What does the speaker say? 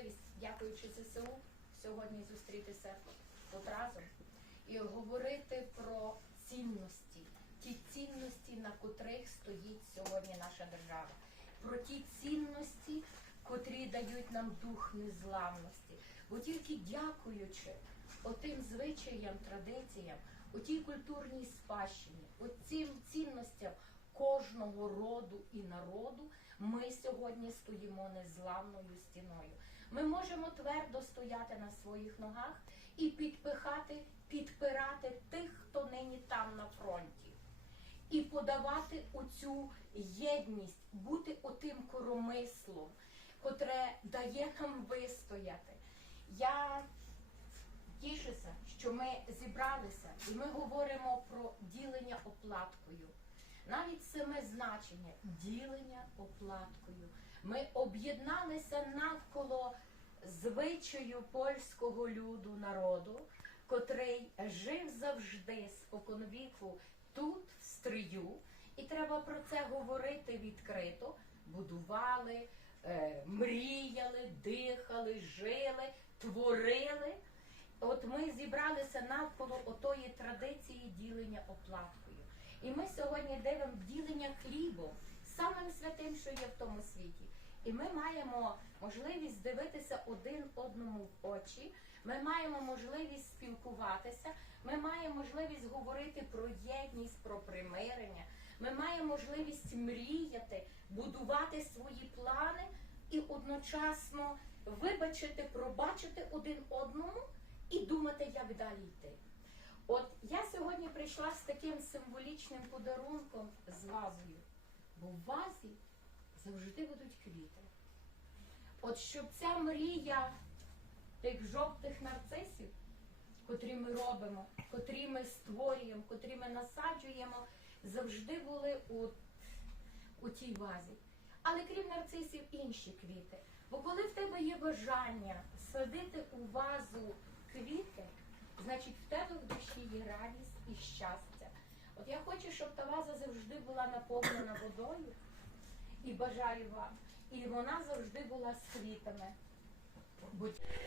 можливість, дякуючи ЗСУ, сьогодні зустрітися тут разом і говорити про цінності, ті цінності, на котрих стоїть сьогодні наша держава, про ті цінності, котрі дають нам дух незламності. Бо тільки дякуючи отим звичаям, традиціям, отій культурній спадщині, оцім цінностям, кожного роду і народу, ми сьогодні стоїмо незламною стіною. Ми можемо твердо стояти на своїх ногах і підпихати, підпирати тих, хто нині там на фронті, і подавати оцю єдність, бути отим коромислом, котре дає нам вистояти. Я тішуся, що ми зібралися, і ми говоримо про ділення оплаткою навіть саме значення ділення оплаткою. Ми об'єдналися навколо звичаю польського люду народу, котрий жив завжди споконвіку тут, в стрию, і треба про це говорити відкрито. Будували, е, мріяли, дихали, жили, творили. От ми зібралися навколо отої традиції ділення оплатку. І ми сьогодні дивимо ділення хлібу самим святим, що є в тому світі. І ми маємо можливість дивитися один одному в очі. Ми маємо можливість спілкуватися. Ми маємо можливість говорити про єдність, про примирення. Ми маємо можливість мріяти, будувати свої плани і одночасно вибачити, пробачити один одному і думати, як далі йти прийшла з таким символічним подарунком з вазою, бо в вазі завжди будуть квіти. От щоб ця мрія тих жовтих нарцисів, котрі ми робимо, котрі ми створюємо, котрі ми насаджуємо, завжди були у, у тій вазі. Але крім нарцисів, інші квіти. Бо коли в тебе є бажання садити у вазу квіти, значить в тебе в душі є радість і щастя. От я хочу, щоб та ваза завжди була наповнена водою і бажаю вам. І вона завжди була світами. квітами.